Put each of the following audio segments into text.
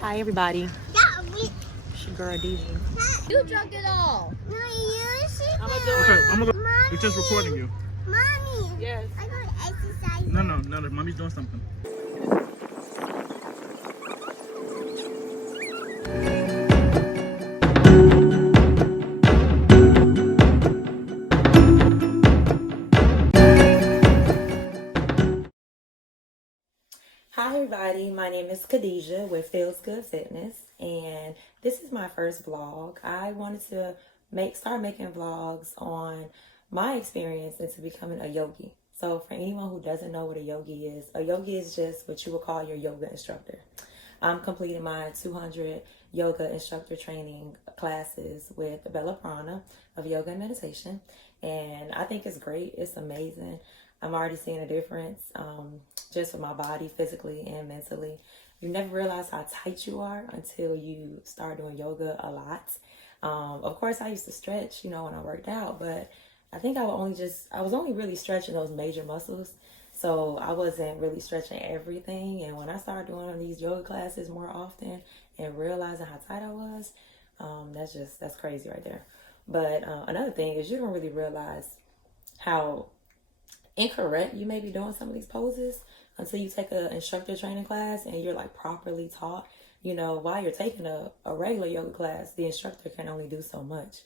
Hi, everybody. Yeah, we. It's your girl, DJ. You drunk it all. No, you should. I'm gonna do it. Okay, I'm gonna. Mommy. It's just recording you. Mommy. Yes. I got exercise. No, mommy's doing something. Hi, everybody. My name is Khadijah with Feels Good Fitness, and this is my first vlog. I wanted to start making vlogs on my experience into becoming a yogi. So for anyone who doesn't know what a yogi is just what you would call your yoga instructor. I'm completing my 200 yoga instructor training classes with Bella Prana of yoga and meditation, and I think it's great. It's amazing. I'm already seeing a difference just with my body, physically and mentally. You never realize how tight you are until you start doing yoga a lot. Of course, I used to stretch, when I worked out, but I think I was only really stretching those major muscles. So I wasn't really stretching everything. And when I started doing these yoga classes more often and realizing how tight I was, that's crazy right there. But another thing is you don't really realize how incorrect you may be doing some of these poses until you take an instructor training class and you're like properly taught. While you're taking a regular yoga class, the instructor can only do so much.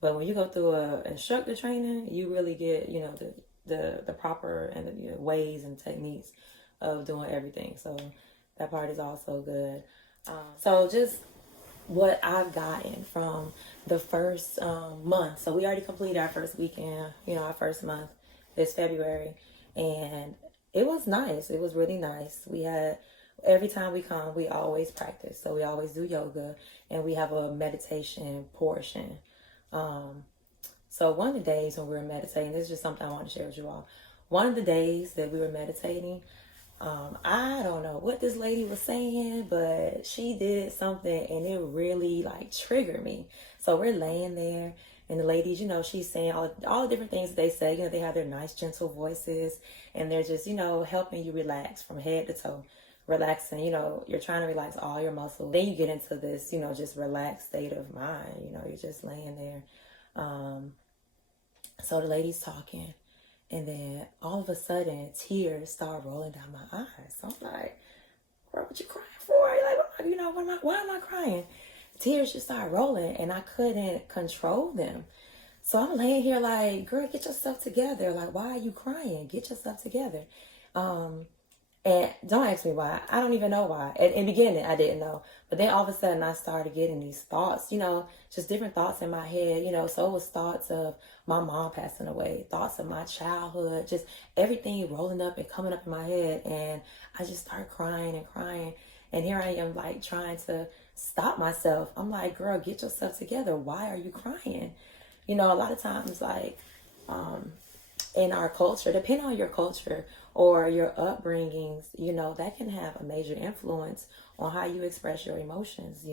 But when you go through a instructor training, you really get, the proper and the ways and techniques of doing everything. So that part is also good. So just what I've gotten from the first month. So we already completed our first weekend, our first month this February, and it was nice. It was really nice. We had, every time we come, we always practice. So we always do yoga, and we have a meditation portion. So one of the days when we were meditating, this is just something I want to share with you all. One of the days that we were meditating, I don't know what this lady was saying, but she did something and it really triggered me. So we're laying there and the ladies, she's saying all the different things that they say. They have their nice, gentle voices and they're just, helping you relax from head to toe. Relaxing, you're trying to relax all your muscles. Then you get into this, just relaxed state of mind. You're just laying there. So the lady's talking, and then all of a sudden, tears start rolling down my eyes. So I'm like, "Girl, what you crying for?" Why am I crying? Tears just started rolling, and I couldn't control them. So I'm laying here like, "Girl, get yourself together. Like, why are you crying? Get yourself together." And don't ask me why. I don't even know why. In the beginning, I didn't know. But then all of a sudden, I started getting these thoughts, just different thoughts in my head, So it was thoughts of my mom passing away, thoughts of my childhood, just everything rolling up and coming up in my head. And I just started crying and crying. And here I am, trying to stop myself. I'm like, girl, get yourself together. Why are you crying? A lot of times, in our culture, depending on your culture or your upbringings, that can have a major influence on how you express your emotions.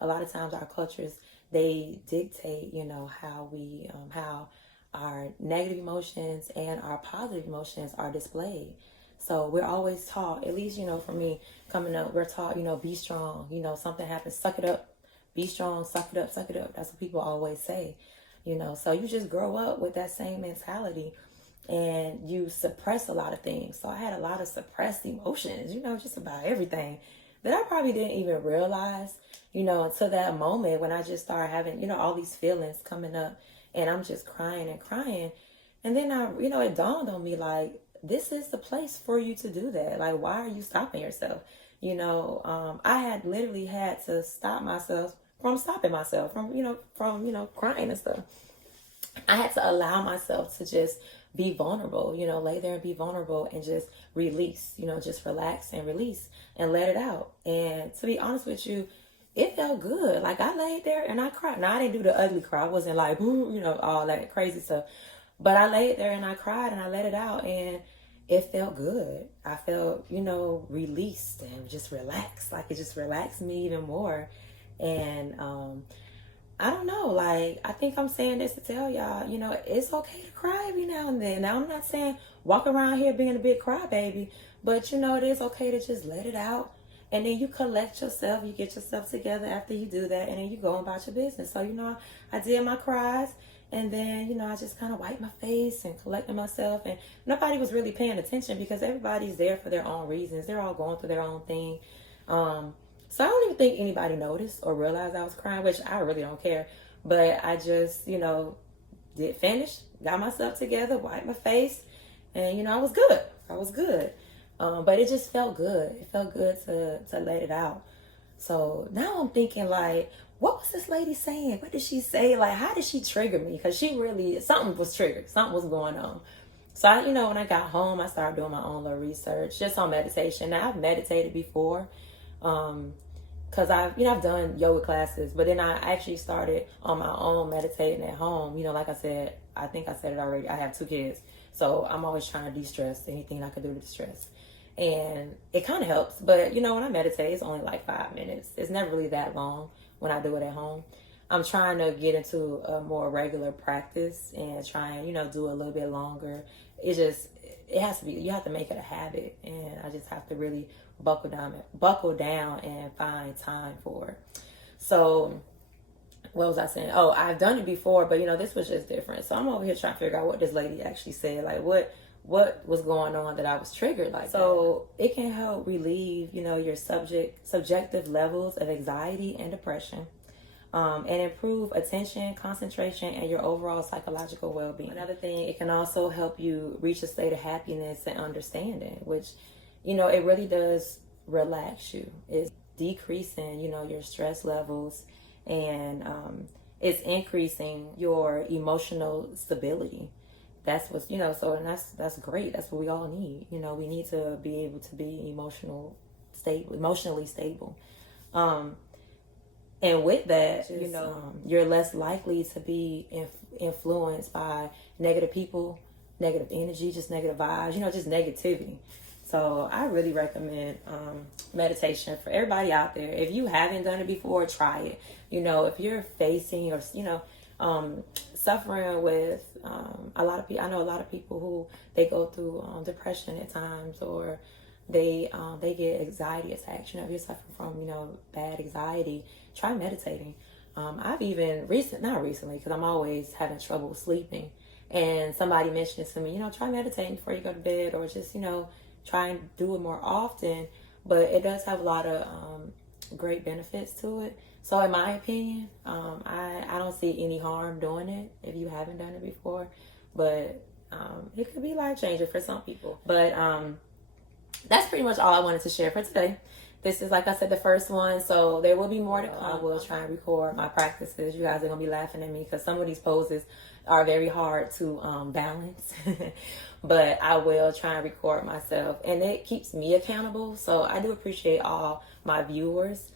A lot of times our cultures, they dictate, how our negative emotions and our positive emotions are displayed. So we're always taught, at least, for me coming up, we're taught, be strong, something happens, suck it up, be strong, suck it up, suck it up. That's what people always say. So you just grow up with that same mentality and you suppress a lot of things. So I had a lot of suppressed emotions, just about everything that I probably didn't even realize, until that moment when I just started having, all these feelings coming up and I'm just crying and crying. And then it dawned on me, this is the place for you to do that. Why are you stopping yourself? I had literally had to stop myself from stopping myself from crying and stuff. I had to allow myself to just be vulnerable, lay there and be vulnerable and just release, just relax and release and let it out. And to be honest with you, it felt good. I laid there and I cried. Now I didn't do the ugly cry. I wasn't boo, all that crazy stuff. But I laid there and I cried and I let it out and it felt good. I felt, released and just relaxed. It just relaxed me even more. And I don't know, I think I'm saying this to tell y'all, it's okay to cry every now and then. Now, I'm not saying walk around here being a big crybaby, but, it is okay to just let it out And then you collect yourself, you get yourself together after you do that, and then you go about your business. So, I did my cries, and then, I just kind of wiped my face and collected myself, and nobody was really paying attention because everybody's there for their own reasons. They're all going through their own thing. So I don't even think anybody noticed or realized I was crying, which I really don't care. But I just, did finish, got myself together, wiped my face, and, I was good. I was good. But it just felt good. It felt good to let it out. So now I'm thinking, like, what was this lady saying? What did she say? Like, how did she trigger me? Because something was triggered. Something was going on. So, when I got home, I started doing my own little research just on meditation. Now, I've meditated before because I've done yoga classes, but then I actually started on my own meditating at home. Like I said, I think I said it already, I have 2 kids. So I'm always trying to de-stress, anything I can do to de-stress. And it kind of helps. But, when I meditate, it's only like 5 minutes. It's never really that long when I do it at home. I'm trying to get into a more regular practice and try and, do a little bit longer. It has to be, you have to make it a habit. And I just have to really buckle down and find time for it. So what was I saying? Oh, I've done it before, but this was just different. So I'm over here trying to figure out what this lady actually said. Like what was going on that I was triggered like so that. It can help relieve, your subjective levels of anxiety and depression, and improve attention, concentration, and your overall psychological well-being. Another thing, it can also help you reach a state of happiness and understanding, which, it really does relax you. It's decreasing, your stress levels, and it's increasing your emotional stability. That's what's, and that's great. That's what we all need. We need to be able to be emotionally stable. And with that, you're less likely to be influenced by negative people, negative energy, just negative vibes, just negativity. So I really recommend meditation for everybody out there. If you haven't done it before, try it. If you're facing or, suffering with a lot of people, I know a lot of people who they go through depression at times, or they get anxiety attacks. If you're suffering from bad anxiety, try meditating. I've even not recently, because I'm always having trouble sleeping, and somebody mentioned it to me. Try meditating before you go to bed, or just try and do it more often. But it does have a lot of great benefits to it. So in my opinion, I don't see any harm doing it if you haven't done it before. But it could be life-changing for some people. But that's pretty much all I wanted to share for today. This is, like I said, the first one, so there will be more to come. I will try and record my practices. You guys are going to be laughing at me because some of these poses are very hard to balance. But I will try and record myself, and it keeps me accountable. So I do appreciate all my viewers,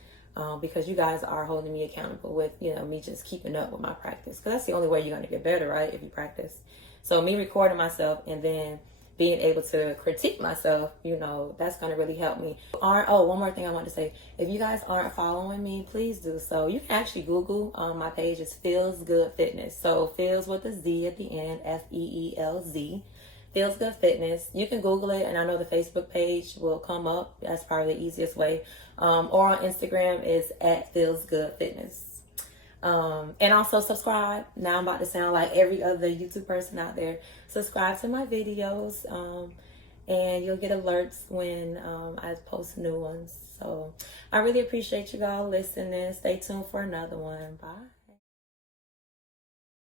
because you guys are holding me accountable with, me just keeping up with my practice. Because that's the only way you're going to get better, right? If you practice. So me recording myself and then being able to critique myself, that's going to really help me. One more thing I want to say. If you guys aren't following me, please do so. You can actually Google my page. It's Feels Good Fitness. So Feels with a Z at the end, FEELZ. Feels Good Fitness. You can Google it, and I know the Facebook page will come up. That's probably the easiest way. Or on Instagram is at Feels Good Fitness. And also subscribe. Now I'm about to sound like every other YouTube person out there. Subscribe to my videos, and you'll get alerts when I post new ones. So I really appreciate you all listening. Stay tuned for another one. Bye.